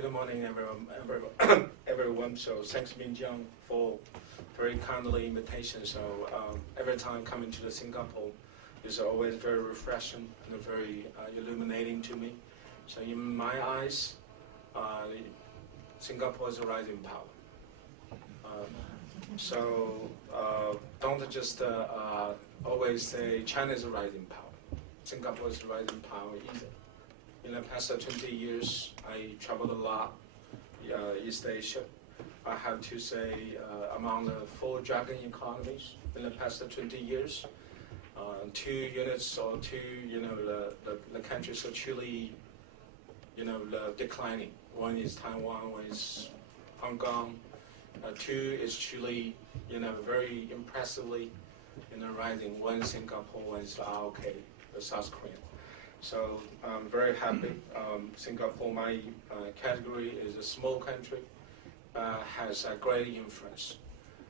Good morning, everyone. So thanks, Minjiang, for very kindly invitation. So every time coming to the Singapore is always very refreshing and very illuminating to me. So in my eyes, Singapore is a rising power. Don't just always say China is a rising power. Singapore is a rising power either. In the past 20 years, I traveled a lot, East Asia. I have to say, among the 4 dragon economies in the past 20 years, 2 units or 2, the countries are truly, declining. One is Taiwan, one is Hong Kong. 2 is truly, very impressively, rising. One is Singapore, one is ROK, the South Korea. So I'm very happy. Singapore, my category is a small country, has a great influence.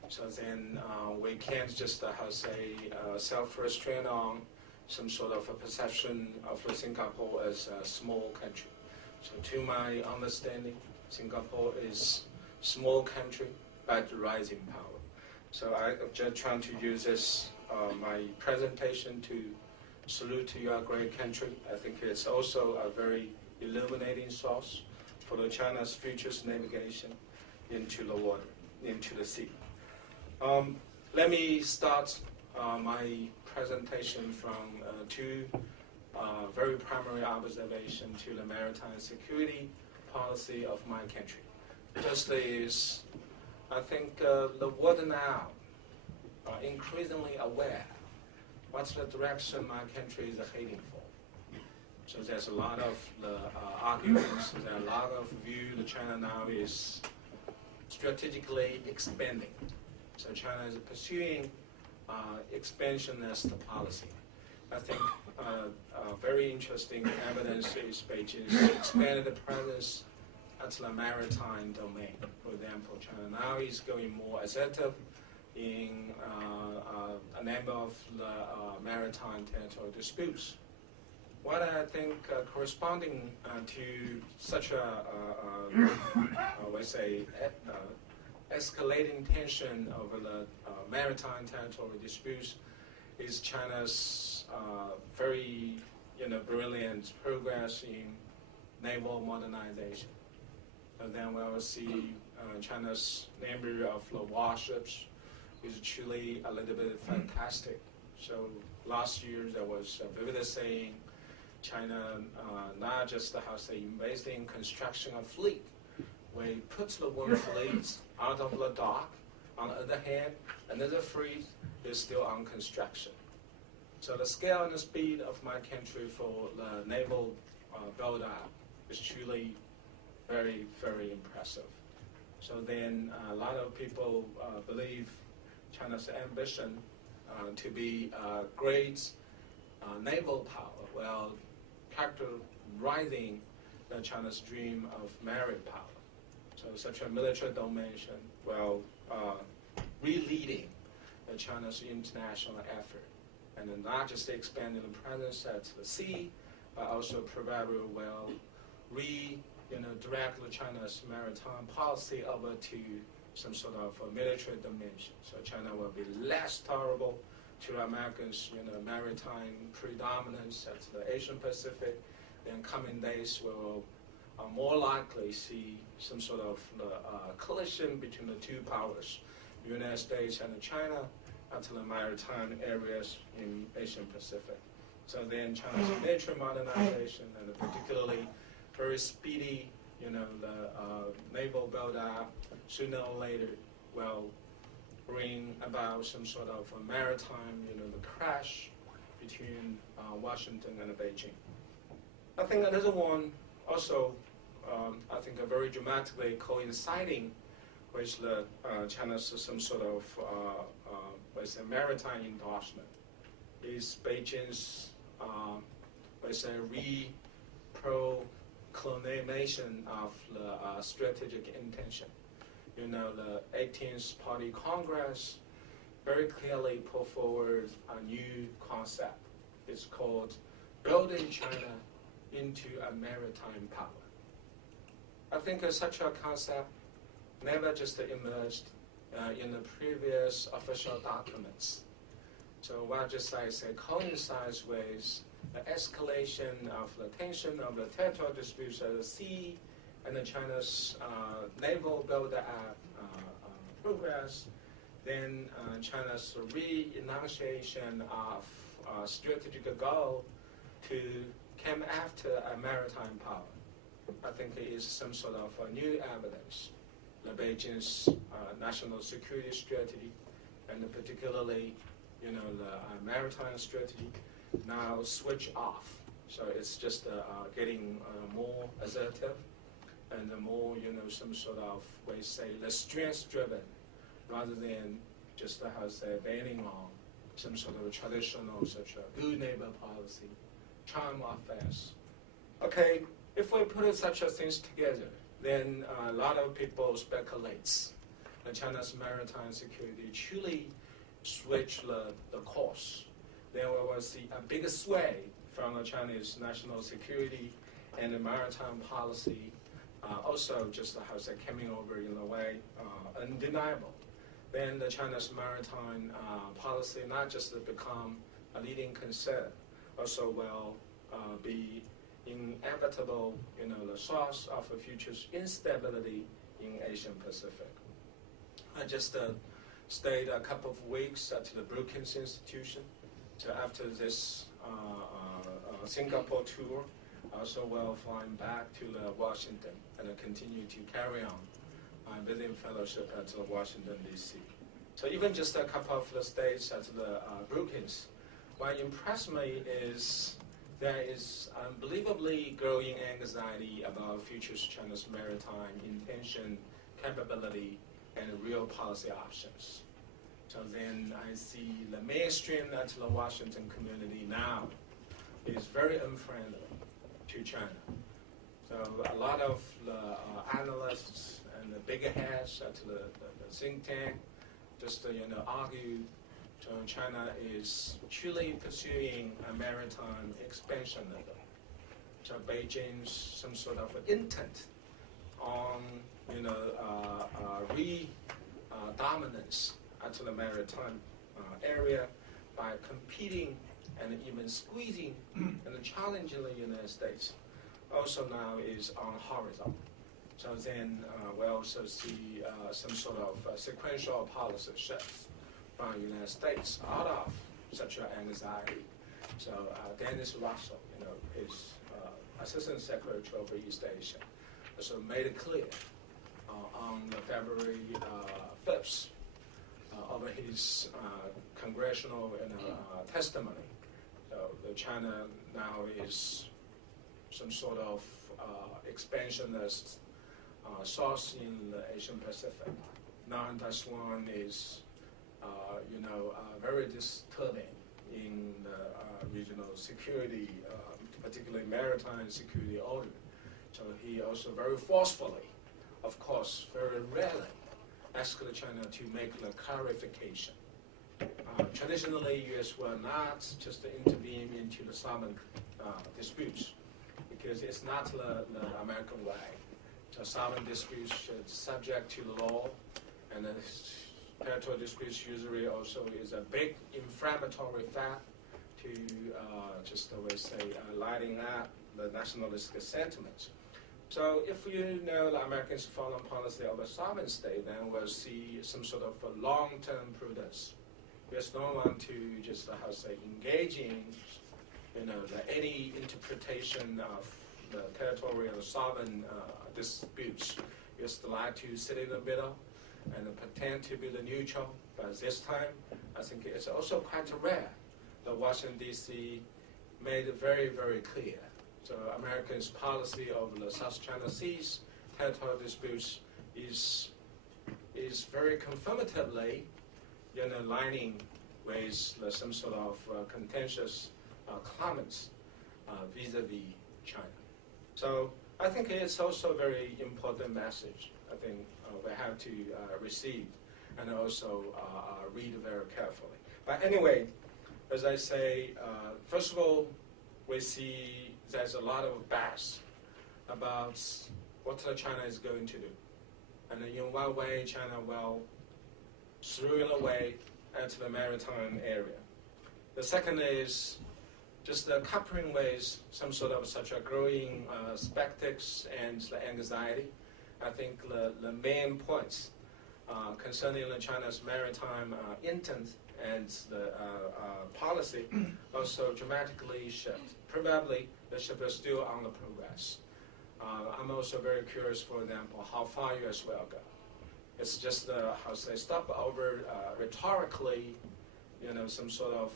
So then we can't just self-restrain on some sort of a perception of Singapore as a small country. So to my understanding, Singapore is small country but rising power. So I'm just trying to use this, my presentation to salute to your great country. I think it's also a very illuminating source for the China's future navigation into the water, into the sea. Let me start my presentation from 2 very primary observations to the maritime security policy of my country. First is, I think the world now are increasingly aware what's the direction my country is heading for. So there's a lot of arguments, there's a lot of view that China now is strategically expanding. So China is pursuing expansionist policy. I think very interesting evidence is Beijing's expanded presence at the maritime domain. For example, China now is going more assertive in a number of the maritime territorial disputes. What I think corresponding to such a, escalating tension over the maritime territorial disputes is China's very, brilliant progress in naval modernization. And then we will see China's number of the warships is truly a little bit fantastic. So last year there was a vivid saying, China not just investing in construction of fleet. We put the one fleet out of the dock. On the other hand, another fleet is still on construction. So the scale and the speed of my country for the naval build-up is truly very, very impressive. So then a lot of people believe China's ambition to be a great naval power, well, characterizing China's dream of marine power. So such a military dimension, well, re-leading China's international effort, and then not just expanding the presence at the sea, but also provide well, direct China's maritime policy over to some sort of a military dimension. So China will be less tolerable to Americans' maritime predominance at the Asian Pacific. Then coming days will more likely see some sort of collision between the 2 powers, the United States and China, at the maritime areas in Asian Pacific. So then China's military modernization and particularly very speedy, the naval build-up sooner or later will bring about some sort of a maritime, the crash between Washington and Beijing. I think another one also, I think very dramatically coinciding with the China's some sort of maritime endorsement is Beijing's proclamation of the strategic intention. The 18th Party Congress very clearly put forward a new concept. It's called building China into a maritime power. I think such a concept never just emerged in the previous official documents. So what just I say coincides with the escalation of the tension of the territorial disputes at the sea and China's naval build-up progress, then China's re-enunciation of strategic goal to come after a maritime power. I think it is some sort of new evidence. The Beijing's national security strategy, and particularly, the maritime strategy, now switch off. So it's just getting more assertive and more, some sort of, we say, less strength-driven, rather than just, banning on some sort of a traditional, such a good neighbor policy, charm offense. Okay, if we put such things together, then a lot of people speculate that China's maritime security truly switch the course. Then we will see a big sway from the Chinese national security and the maritime policy, also just coming over in a way undeniable. Then the China's maritime policy not just become a leading concern, also will be inevitable, the source of a future instability in Asian Pacific. I just stayed a couple of weeks at the Brookings Institution. So after this Singapore tour, I also will flying back to Washington and continue to carry on my visiting fellowship at Washington, D.C. So even just a couple of the stays at the Brookings, what impressed me is there is unbelievably growing anxiety about future China's maritime intention, capability, and real policy options. So then I see the mainstream at the Washington community now is very unfriendly to China. So a lot of the analysts and the big heads at the think tank just argue China is truly pursuing a maritime expansion. So Beijing's some sort of intent on dominance at the maritime area by competing and even squeezing and challenging the United States. Also now is on horizon. So then we also see some sort of sequential policy shifts from the United States out of such an anxiety. So Dennis Russell, is Assistant Secretary for East Asia, so made it clear on February 5th of his congressional testimony. So China now is some sort of expansionist source in the Asian Pacific. Non-Taiwan is very disturbing in the regional security, particularly maritime security order. So he also very forcefully, of course, very rarely asked China to make the clarification. Traditionally, U.S. will not just intervene into the sovereign disputes because it's not the American way. So sovereign disputes should subject to the law, and the territorial disputes usually also is a big inflammatory fact to lighting up the nationalistic sentiments. So if you know the Americans' foreign policy of a sovereign state, then we'll see some sort of a long-term prudence. We just don't want to just engage in any interpretation of the territorial sovereign disputes. We just like to sit in the middle and pretend to be the neutral. But this time, I think it's also quite rare that Washington, D.C. made it very, very clear. So Americans' policy over the South China Seas territorial disputes is very confirmatively aligning with some sort of contentious comments vis-a-vis China. So I think it's also a very important message. I think we have to receive and also read very carefully. But anyway, as I say, first of all, we see there's a lot of buzz about what China is going to do. And in one way, China will throw it away into the maritime area. The second is just coupling with some sort of such a growing skeptics and anxiety. I think the main points concerning China's maritime intent and the policy also dramatically shift. Probably the shift is still on the progress. I'm also very curious, for example, how far U.S. will go. It's just stop over rhetorically, some sort of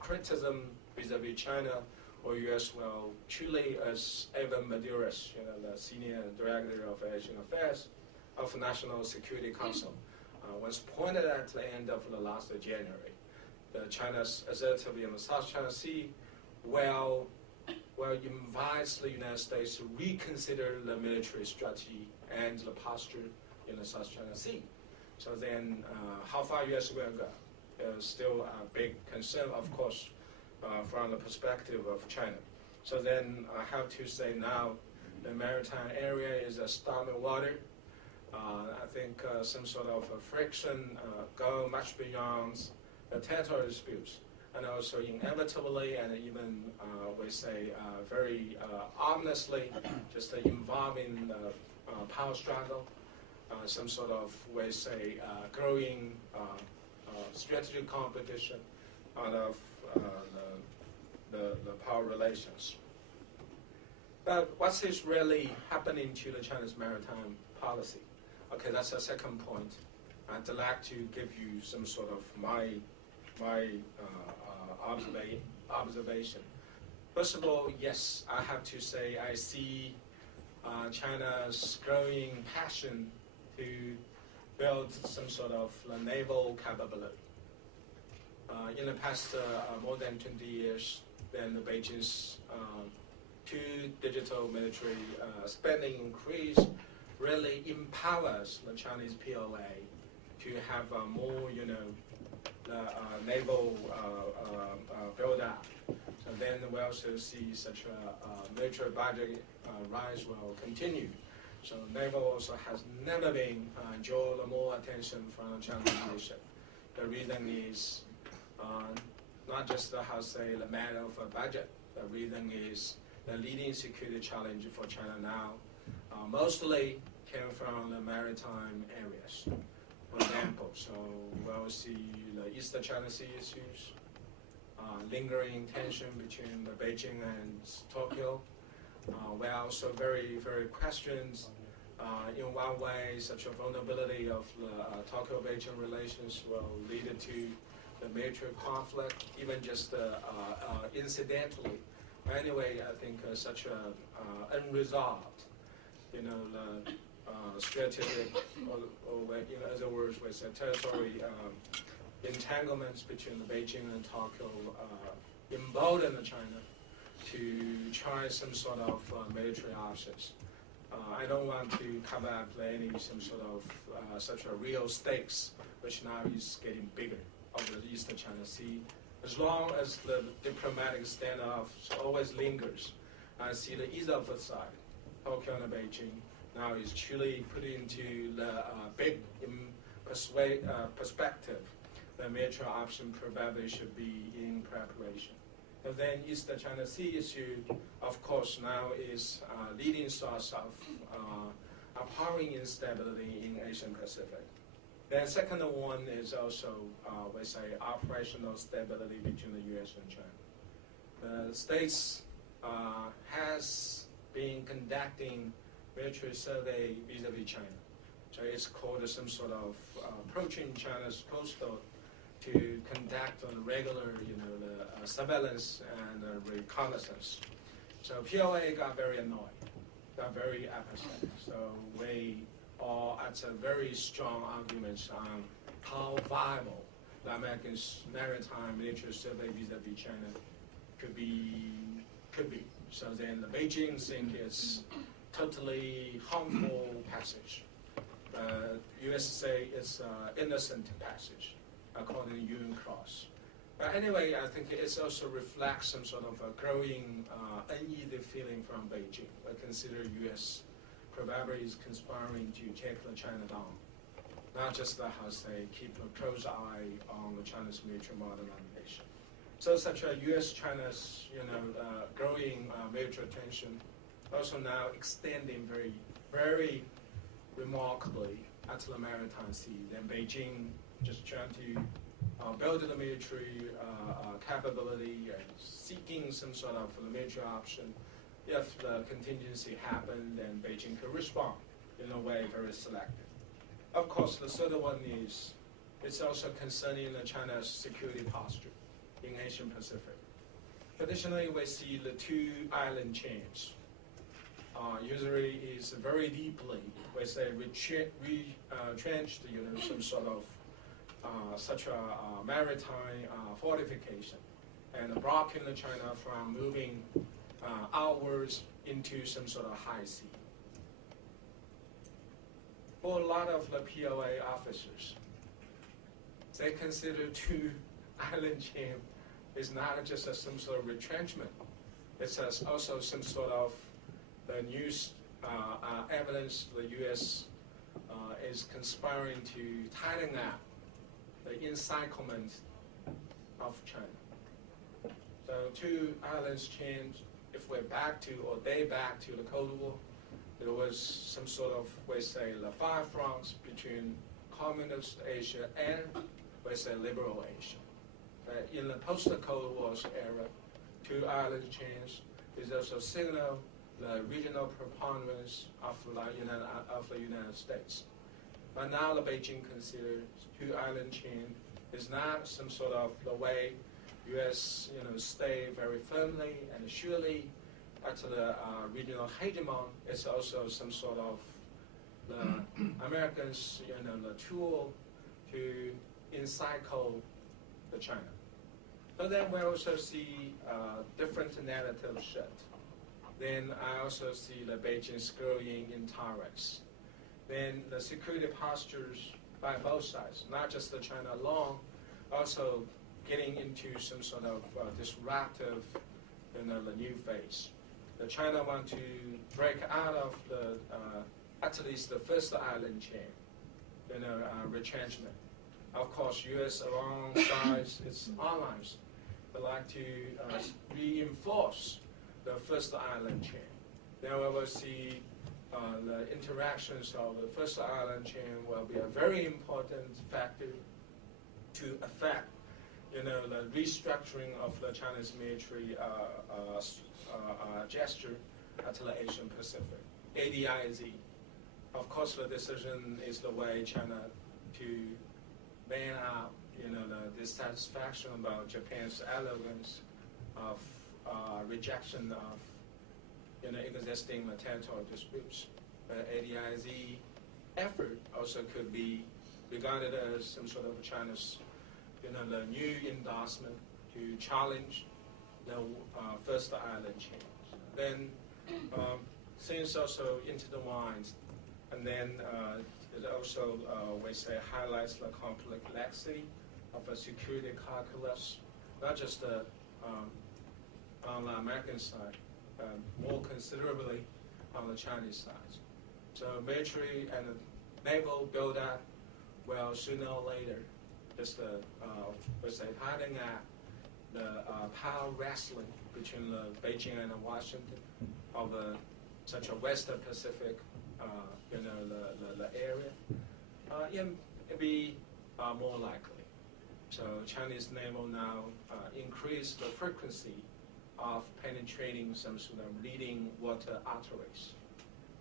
criticism vis-a-vis China, or U.S. will truly, as Evan Maduras, the senior director of Asian Affairs of the National Security Council, was pointed at the end of the last January. China's assertive in the South China Sea will invite the United States to reconsider the military strategy and the posture in the South China Sea. So then, how far U.S. will go is still a big concern, of course, from the perspective of China. So then, I have to say now, the maritime area is a stormy water. I think some sort of friction go much beyond the territorial disputes, and also inevitably, and even we say very ominously, just involving the power struggle, some sort of we say growing strategic competition out of the power relations. But what is really happening to the Chinese maritime policy? Okay, that's a second point. I'd like to give you some sort of my observation. First of all, yes, I have to say I see China's growing passion to build some sort of naval capability. In the past more than 20 years, then Beijing's digital military spending increase really empowers the Chinese PLA to have more, naval build-up. So then we also see such a military budget rise will continue. So naval also has never been drawn more attention from the Chinese leadership. The reason is not just the matter of a budget. The reason is the leading security challenge for China now mostly came from the maritime areas. For example, so we'll see the East China Sea issues, lingering tension between the Beijing and Tokyo. We also very, very questions in one way such a vulnerability of the Tokyo-Beijing relations will lead to the military conflict, even just incidentally. Anyway, I think such a unresolved, strategic, or in other words, we say territory entanglements between the Beijing and Tokyo embolden China to try some sort of military options. I don't want to come up some sort of such a real stakes, which now is getting bigger over the Eastern China Sea. As long as the diplomatic standoff always lingers, I see the either side, Tokyo and Beijing, now is truly put into the big perspective. The military option probably should be in preparation. And then Eastern China Sea issue, of course, now is leading source of empowering instability in Asian Pacific. The second one is also, we say, operational stability between the U.S. and China. The States has been conducting military survey vis-a-vis China. So it's called some sort of approaching China's coastal to conduct on regular, the surveillance and reconnaissance. So PLA got very annoyed, got very apathetic. So we are at a very strong arguments on how viable the American's maritime military survey vis-a-vis China could be. So then the Beijing think it's totally harmful passage. U.S. say it's innocent passage, according to UN Cross. But anyway, I think it also reflects some sort of a growing uneasy feeling from Beijing. I consider U.S. probably is conspiring to take the China down. Not just how they keep a close eye on the China's military modernization. So such a U.S.-China's growing military tension also now extending very, very remarkably at the Maritime Sea. Then Beijing just trying to build the military capability and seeking some sort of military option. If the contingency happened, then Beijing could respond in a way very selective. Of course, the third one is it's also concerning China's security posture in Asian Pacific. Traditionally, we see the two island chains. Usually is very deeply, we say, retrenched, some sort of such a maritime fortification, and blocking China from moving outwards into some sort of high sea. For a lot of the POA officers, they consider two island chain is not just some sort of retrenchment. It's also some sort of the news evidence the U.S. Is conspiring to tighten up the encirclement of China. So two islands change. If we're back to, or they back to the Cold War, there was some sort of, we say, the five fronts between communist Asia and, we say, liberal Asia. In the post-Cold War era, two island chains is also signal the regional preponderance of the United States. But now the Beijing considers two island chain is not some sort of the way U.S. Stay very firmly and surely at the regional hegemon. It's also some sort of the Americans the tool to encircle the China. But then we also see different narrative shift. Then I also see the Beijing's growing intolerance. Then the security postures by both sides, not just the China alone, also getting into some sort of disruptive, the new phase. The China want to break out of the at least the first island chain, retrenchment. Of course, U.S. alongside its allies would like to reinforce the first island chain. Then we will see the interactions of the first island chain will be a very important factor to affect, the restructuring of the Chinese military gesture at the Asian Pacific. ADIZ. Of course, the decision is the way China to ban out, the dissatisfaction about Japan's arrogance of rejection of, existing territorial disputes. ADIZ effort also could be regarded as some sort of China's, the new endorsement to challenge the first island chain. Then things also intertwined, and then it also, we say, highlights the complexity of a security calculus, not just on the American side, more considerably on the Chinese side. So military and naval build-up will sooner or later just, we say, hiding at the power wrestling between the Beijing and Washington of such a Western Pacific, the area. It be more likely. So Chinese naval now increase the frequency of penetrating some sort of leading water arteries.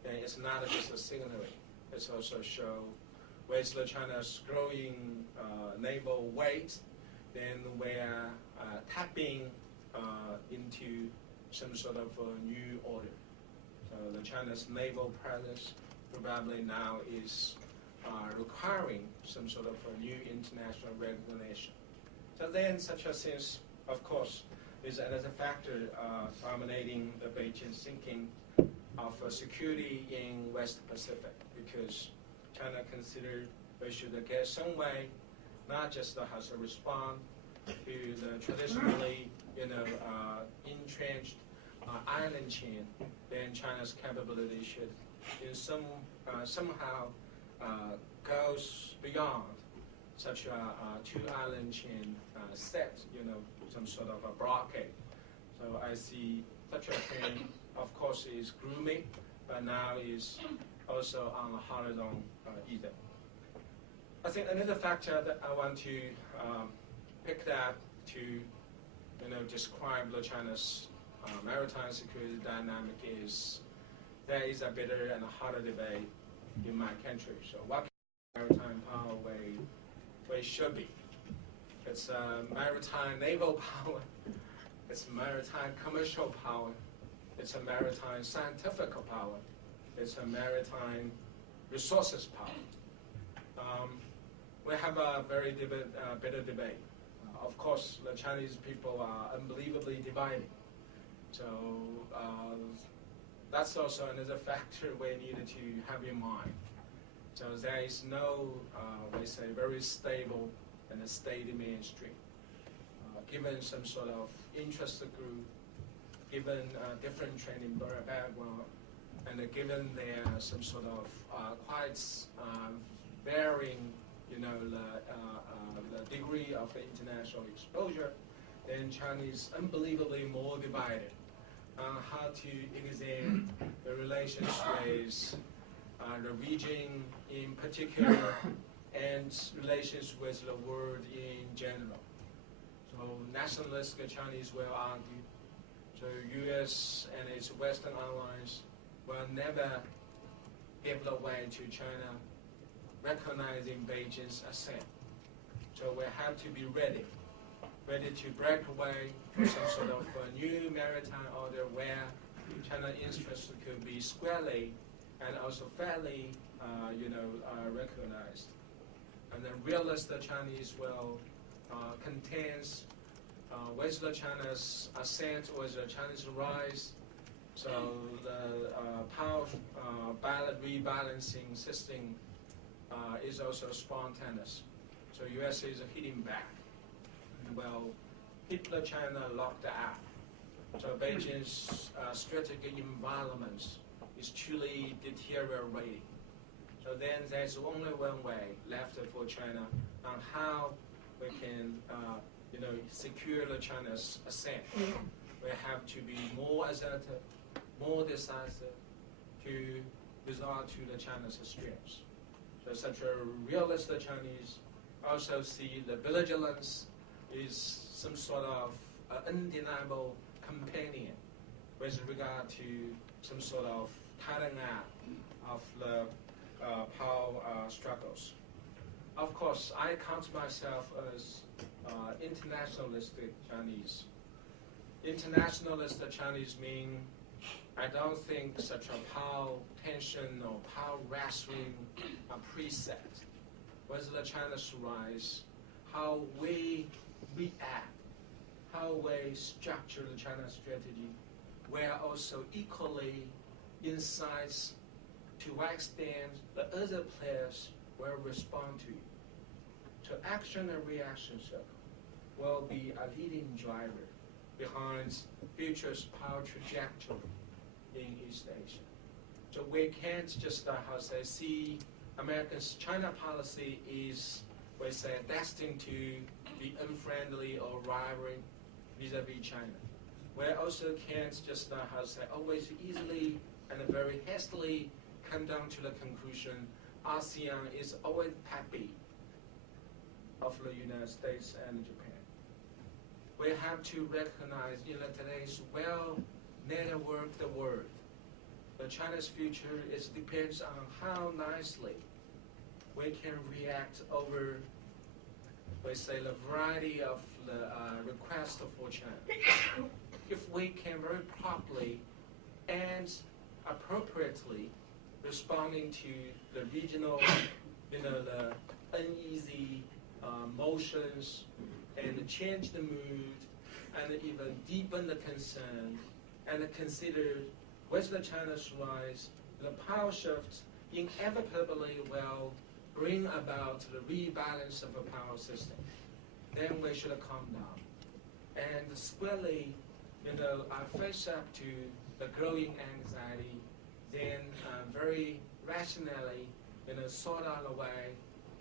And it's not just a signaling. It's also show with the China's growing naval weight, then we're tapping into some sort of a new order. So the China's naval presence probably now is requiring some sort of a new international recognition. So then such a sense, of course, is another factor dominating the Beijing thinking of security in West Pacific, because China considered they should get some way, not just how to respond to the traditionally, entrenched island chain, then China's capability should in somehow goes beyond such a two-island chain set, some sort of a blockade. So I see such a trend, of course, is grooming, but now is also on the horizon either. I think another factor that I want to pick that to describe the China's maritime security dynamic is there is a bitter and a harder debate in my country. So what maritime power way should be? It's a maritime naval power. It's a maritime commercial power. It's a maritime scientific power. It's a maritime resources power. We have a very bitter debate. Of course, the Chinese people are unbelievably divided. So that's also another factor we needed to have in mind. So there is no, we say, very stable and a steady mainstream. Given some sort of interest group, given different training background, and given there some sort of quite varying, the degree of the international exposure, then China is unbelievably more divided on how to examine the relations with the region in particular and relations with the world in general. So nationalistic Chinese will argue, so U.S. and its Western allies will never give the way to China recognizing Beijing's assent. So we have to be ready to break away from some sort of new maritime order where China's interests could be squarely and also fairly, recognized. And the realist Chinese will contains with the China's assent or the Chinese rise. So the power rebalancing system is also spontaneous. So U.S. is hitting back. Well, Hitler China locked out. So Beijing's strategic environment is truly deteriorating. So then there's only one way left for China on how we can, secure the China's assent. We have to be more assertive, more decisive to resort to the China's strengths. So such a realist Chinese also see the vigilance is some sort of undeniable companion with regard to some sort of tidying out of the power struggles. Of course, I count myself as internationalistic Chinese. Internationalist Chinese mean I don't think such a power tension or power wrestling are preset. With the China's rise, how we react, how we structure the China strategy, we are also equally insights to what extent the other players will respond to. So action and reaction circle will be a leading driver behind future's power trajectory in East Asia. So we can't just see America's China policy is, we say, destined to be unfriendly or rivaling vis-a-vis China. We also can't just always easily and very hastily come down to the conclusion ASEAN is always happy of the United States and Japan. We have to recognize in today's well-networked world, the China's future depends on how nicely we can react over, we say, the variety of the requests for China. If we can very properly and appropriately responding to the regional, the uneasy motions and change the mood and even deepen the concern and consider with the China's rise, the power shift inevitably will bring about the rebalance of a power system. Then we should calm down and squarely, face up to the growing anxiety, then very rationally, sort out a way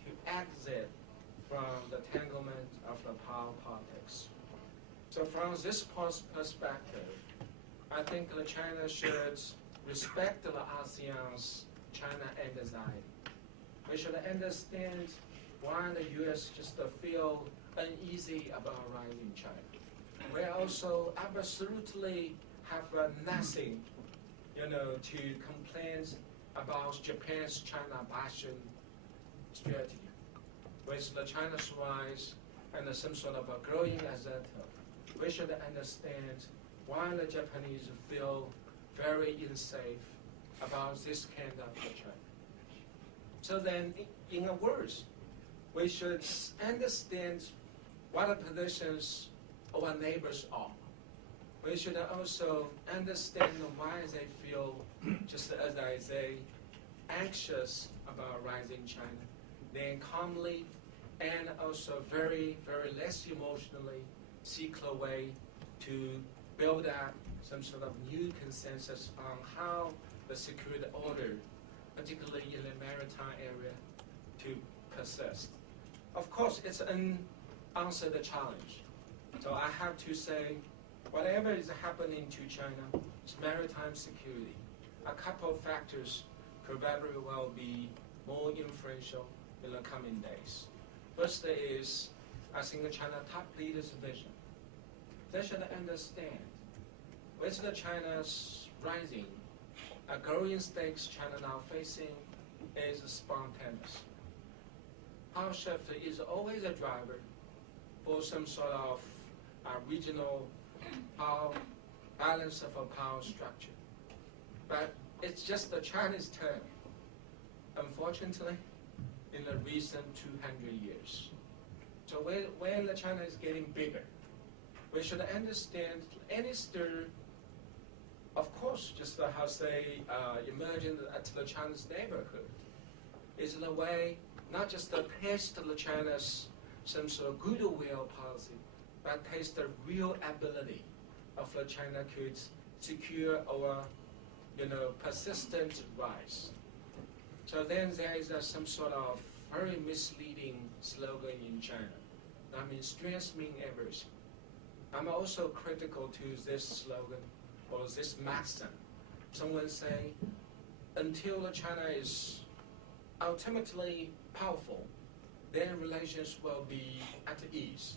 to exit from the entanglement of the power politics. So from this perspective, I think that China should respect the ASEAN's China anxiety. We should understand why the U.S. just feel uneasy about rising China. We also absolutely have nothing, to complain about Japan's China bashing strategy. With the China's rise and some sort of a growing agenda, we should understand why the Japanese feel very unsafe about this kind of China. So then, in a word, we should understand what the positions of our neighbors are. We should also understand why they feel, just as I say, anxious about rising China. Then calmly and also very, very less emotionally seek a way to build up some sort of new consensus on how the security order, particularly in the maritime area, to persist. Of course, it's an unanswered challenge. So I have to say, whatever is happening to China, it's maritime security. A couple of factors could very well be more influential in the coming days. First is, I think the China top leaders' vision. They should understand, with the China's rising, a growing stakes China now facing is spontaneous. Power shift is always a driver for some sort of regional power, balance of a power structure. But it's just the Chinese turn, unfortunately, in the recent 200 years. So when the China is getting bigger, we should understand any stir, of course, just how say emerging at the Chinese neighborhood is in a way not just to test the China's some sort of goodwill policy, but test the real ability of the China could secure our persistent rise. So then there is some sort of very misleading slogan in China. I mean, strength means everything. I'm also critical to this slogan or this maxim. Someone say, until China is ultimately powerful, then relations will be at ease.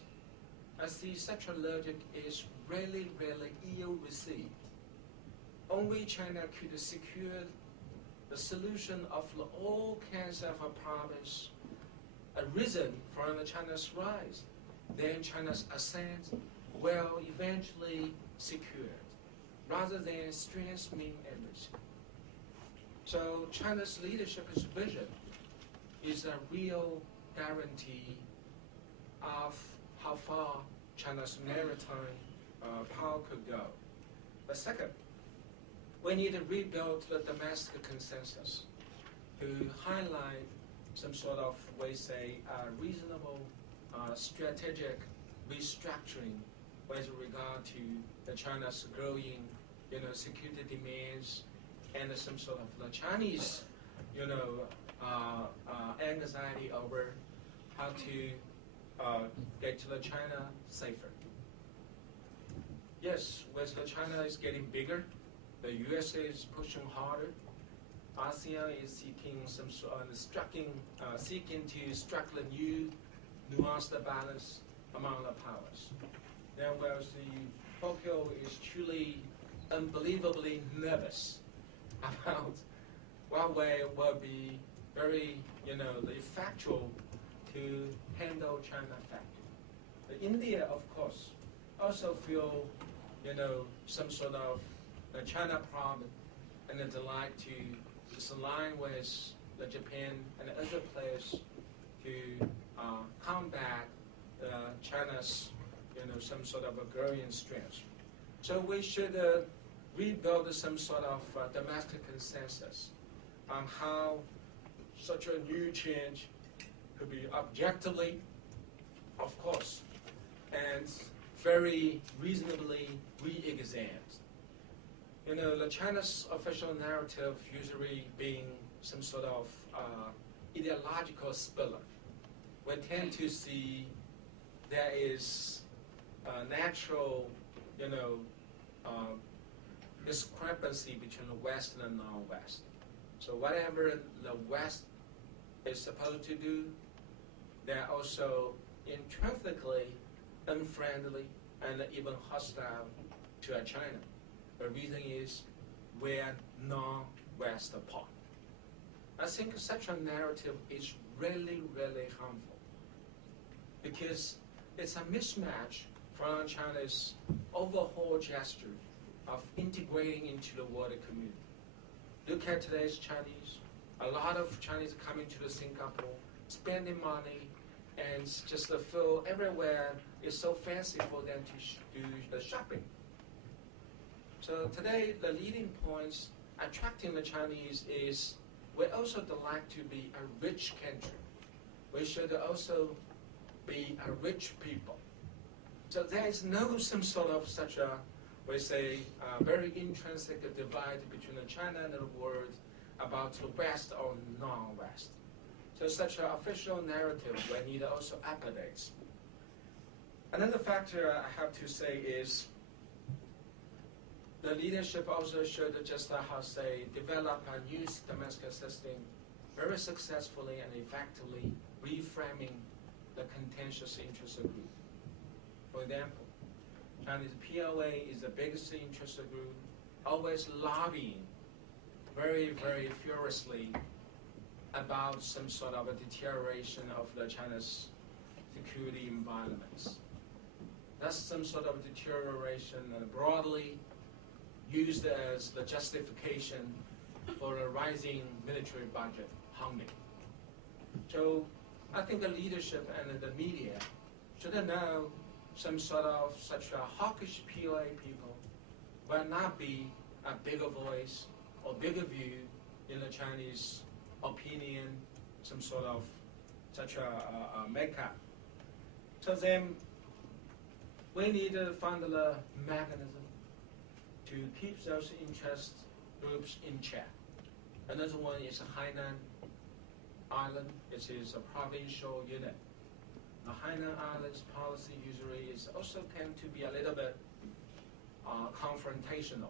I see such a logic is really, really ill-received. Only China could secure the solution of all kinds of problems arisen from China's rise. Then China's ascent will eventually secured, rather than strength mean everything. So China's leadership's vision is a real guarantee of how far China's maritime power could go. But second, we need to rebuild the domestic consensus to highlight some sort of, we say, reasonable strategic restructuring with regard to the China's growing, security demands and some sort of the Chinese, anxiety over how to get to the China safer. Yes, with the China is getting bigger, the U.S. is pushing harder. ASEAN is seeking seeking to strike a new nuanced balance among the powers. Then we'll see Tokyo is truly unbelievably nervous about what way will be very, effectual to handle China factor. India, of course, also feel, some sort of the China problem, and they'd like to just align with the Japan and other players to combat China's, some sort of a growing strength. So we should rebuild some sort of domestic consensus on how such a new change could be objectively, of course, and very reasonably re-examined. You know, the China's official narrative usually being some sort of ideological spiller. We tend to see there is a natural, you know, discrepancy between the West and the non-West. So whatever the West is supposed to do, they're also intrinsically unfriendly and even hostile to China. The reason is we're non-West part. I think such a narrative is really, really harmful because it's a mismatch from China's overhaul gesture of integrating into the world community. Look at today's Chinese. A lot of Chinese coming to the Singapore, spending money, and just feel everywhere is so fancy for them to do the shopping. So today, the leading points attracting the Chinese is we also like to be a rich country. We should also be a rich people. So there is no some sort of such a, we say, very intrinsic divide between China and the world about the West or non-West. So such an official narrative we need also updates. Another factor I have to say is the leadership also should just develop a new domestic system very successfully and effectively reframing the contentious interest group. For example, Chinese PLA is the biggest interest group, always lobbying very, very furiously about some sort of a deterioration of the China's security environments. That's some sort of deterioration and broadly used as the justification for a rising military budget humming. So I think the leadership and the media should know some sort of such a hawkish PLA people will not be a bigger voice or bigger view in the Chinese opinion, some sort of such a makeup. So then we need to find the mechanism to keep those interest groups in check. Another one is Hainan Island, which is a provincial unit. The Hainan Island's policy usually is also tend to be a little bit confrontational,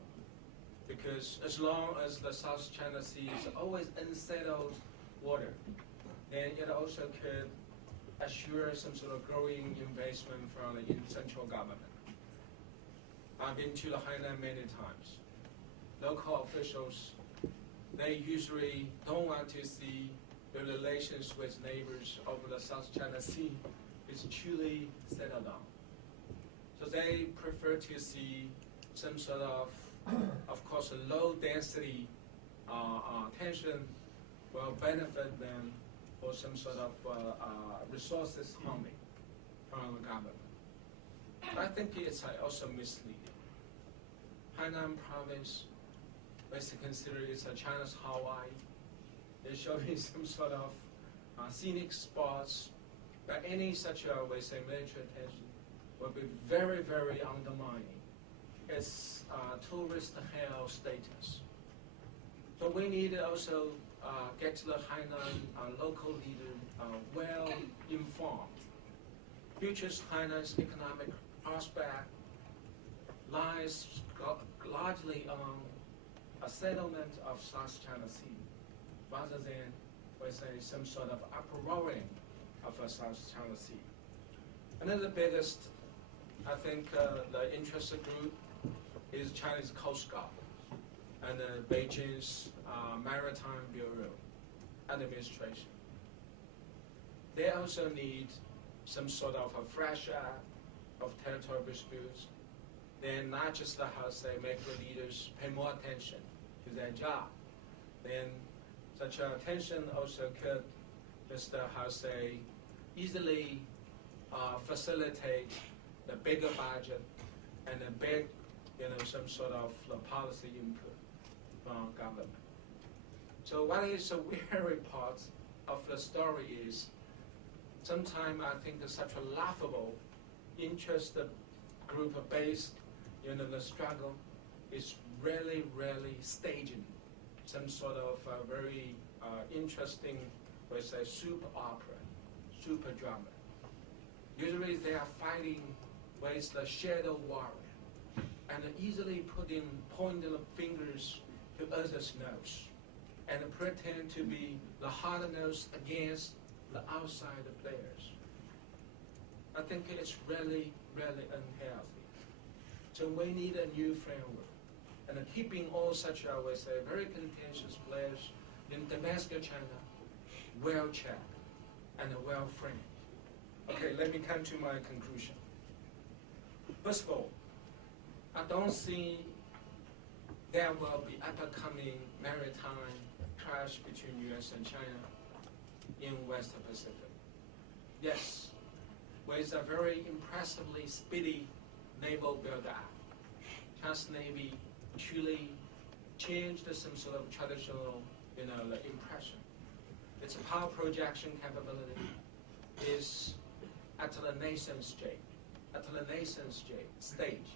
because as long as the South China Sea is always unsettled water, then it also could assure some sort of growing investment from the central government. I've been to the Hainan many times. Local officials, they usually don't want to see the relations with neighbors over the South China Sea is truly settled down. So they prefer to see some sort of course, a low density tension will benefit them for some sort of resources humming from the government. I think it's also misleading. Hainan province, basically considered it's China's Hawaii. They show me some sort of scenic spots, but any such we say military attention will be very, very undermining its tourist hell status. So we need to also get to the Hainan local leader well informed. Future's Hainan's economic prospect lies largely on a settlement of South China Sea, rather than, we say, some sort of uproaring of a South China Sea. Another biggest, I think, the interest group is Chinese Coast Guard and Beijing's Maritime Bureau administration. They also need some sort of a fresh air of territorial disputes. Then not just make the leaders pay more attention to their job. Then such attention also could just easily facilitate the bigger budget and the big, some sort of policy input from government. So what is a weary part of the story is sometimes I think there's such a laughable interest group-based, the struggle is really staging some sort of very interesting, we say, super opera, super drama. Usually they are fighting with the shadow warrior and easily pointing the fingers to others' nose and pretend to be the hard nose against the outside players. I think it's really unhealthy. So we need a new framework. And keeping all such, I would say, very contentious players in domestic China well-checked and well-framed. Okay, let me come to my conclusion. First of all, I don't see there will be upcoming maritime clash between U.S. and China in West Pacific. Yes, with a very impressively speedy naval build-up, China's Navy truly changed some sort of traditional, impression. Its power projection capability is at the nascent stage.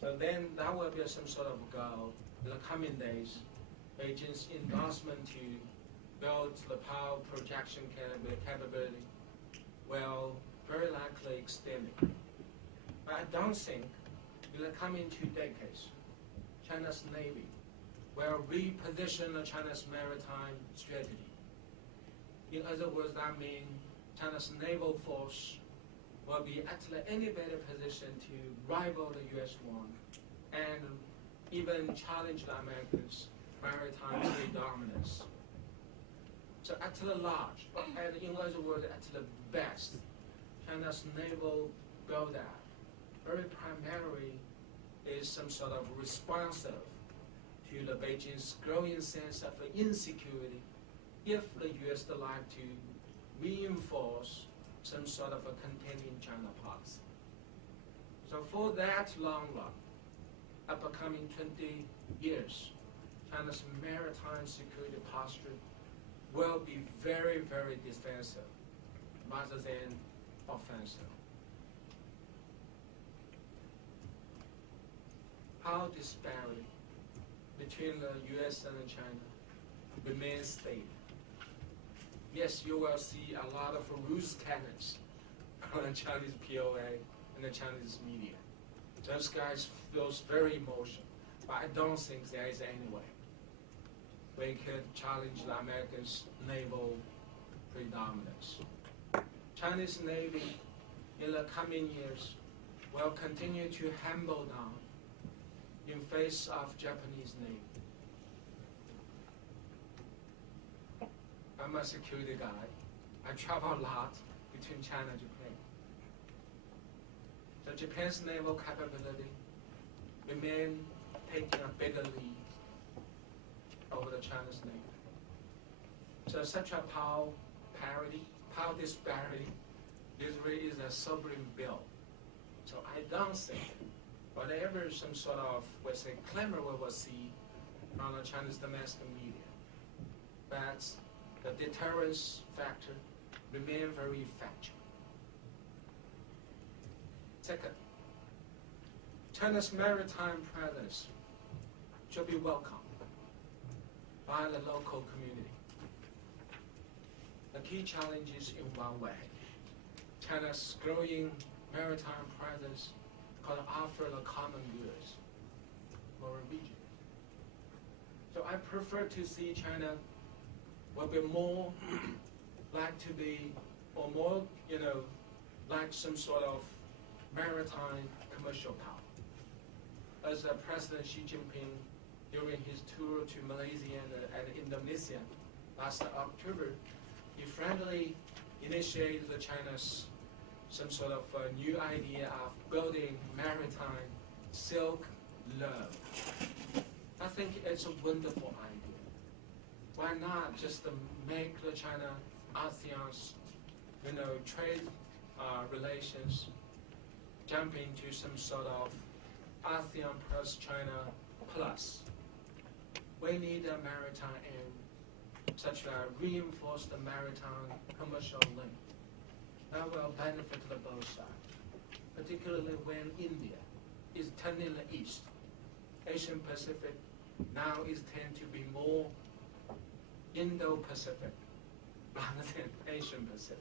So then that will be some sort of goal in the coming days. Beijing's endorsement to build the power projection capability will very likely extend it. But I don't think in the coming 2 decades, China's Navy will reposition China's maritime strategy. In other words, that means China's naval force will be at any better position to rival the U.S. one and even challenge the Americans' maritime predominance. So at the large, and in other words, at the best, China's naval build-up very primarily is some sort of responsive to the Beijing's growing sense of insecurity if the U.S. would like to reinforce some sort of a containing China policy. So for that long run, upcoming 20 years, China's maritime security posture will be very defensive rather than offensive. Power disparity between the U.S. and China remains stable. Yes, you will see a lot of loose cannons on the Chinese POA and the Chinese media. Those guys feel very emotional, but I don't think there is any way we could challenge the Americans' naval predominance. Chinese Navy in the coming years will continue to humble down in face of Japanese Navy. I'm a security guy. I travel a lot between China and Japan. So Japan's naval capability remain taking a bigger lead over the Chinese Navy. So such a power disparity, usually is a sobering bill. So I don't think whatever some sort of, let's say, clamor we will see from the Chinese domestic media, that the deterrence factor remain very effective. Second, China's maritime presence should be welcomed by the local community. The key challenge is in one way. China's growing maritime presence could offer the common goods for a region. So I prefer to see China will be more like to be, or more, like some sort of maritime commercial power. As President Xi Jinping, during his tour to Malaysia and Indonesia last October, he friendly initiated China's some sort of new idea of building maritime silk love. I think it's a wonderful idea. Why not just make the China-ASEAN's, trade relations jump into some sort of ASEAN plus China plus. We need a maritime aim, such as reinforce the maritime commercial link. That will benefit the both sides. particularly when India is turning the east. Asian Pacific now is tend to be more Indo-Pacific rather than Asian Pacific.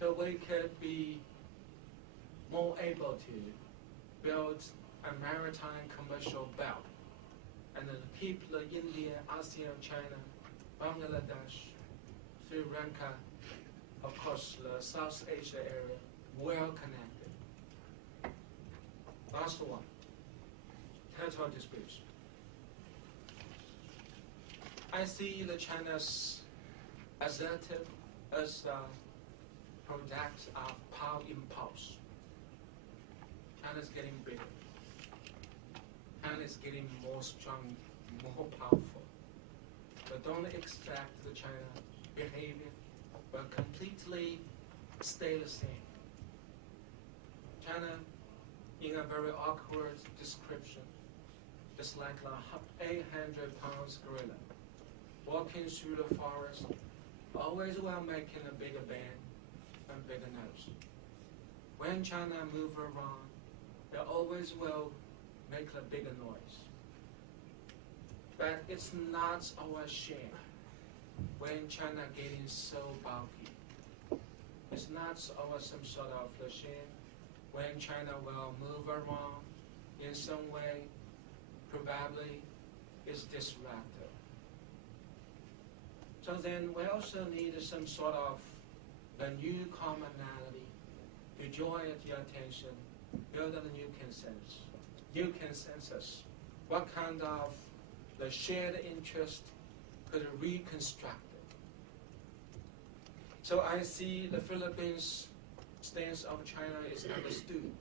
So we could be more able to build a maritime commercial belt and then keep the India, ASEAN, China, Bangladesh, Sri Lanka, of course the South Asia area, well connected. Last one, territorial disputes. I see the China's assertive as a product of power impulse. China's getting bigger. China is getting more strong, more powerful. But don't expect the China behavior will completely stay the same. China, in a very awkward description, is like a 800-pound gorilla walking through the forest, always while making a bigger bend and bigger nose. When China move around, they always will make a bigger noise. But it's not our shame when China getting so bulky. It's not our some sort of the shame when China will move around in some way, probably is disruptive. So then we also need some sort of the new commonality to draw your attention, build a new consensus. What kind of the shared interest could reconstruct it? So I see the Philippines stance of China is understood,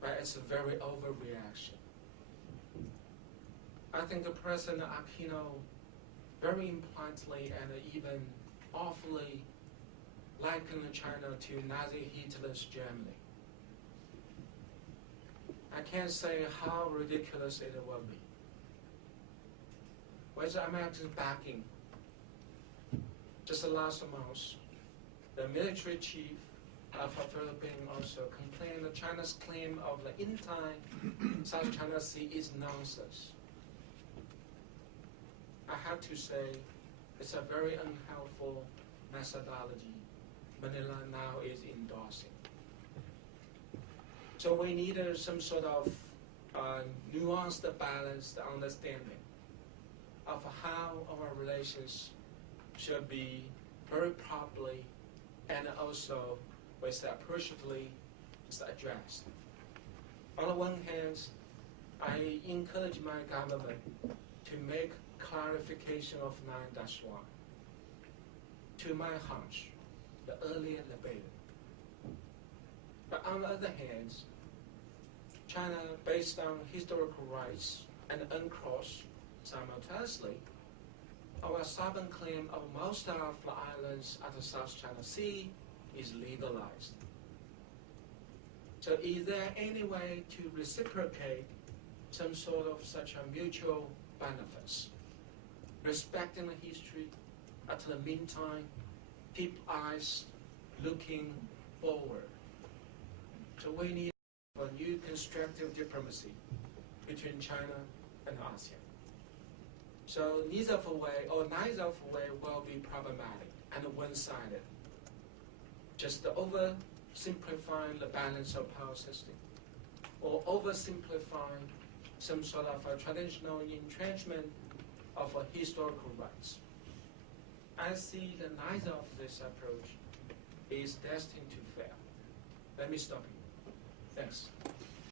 but it's a very overreaction. I think the President Aquino very impolitely and even awfully likened China to Nazi Hitler's Germany. I can't say how ridiculous it will be. With American backing, just last month, the military chief of the Philippines also complained that China's claim of the entire South China Sea is nonsense. I have to say, it's a very unhelpful methodology Manila now is endorsing. So we need some sort of nuanced, balanced understanding of how our relations should be very properly and also with appropriately addressed. On the one hand, I encourage my government to make clarification of 9-1. To my hunch, the earlier the better. But on the other hand, China, based on historical rights and UNCLOS simultaneously, our sovereign claim of most of the islands at the South China Sea is legalized. So is there any way to reciprocate some sort of such a mutual benefits? Respecting the history, at the meantime, keep eyes looking forward. So we need a new constructive diplomacy between China and ASEAN. So neither of the way will be problematic and one-sided. Just oversimplifying the balance of power system, or oversimplifying some sort of a traditional entrenchment of historical rights. I see that neither of this approach is destined to fail. Let me stop here. Thanks.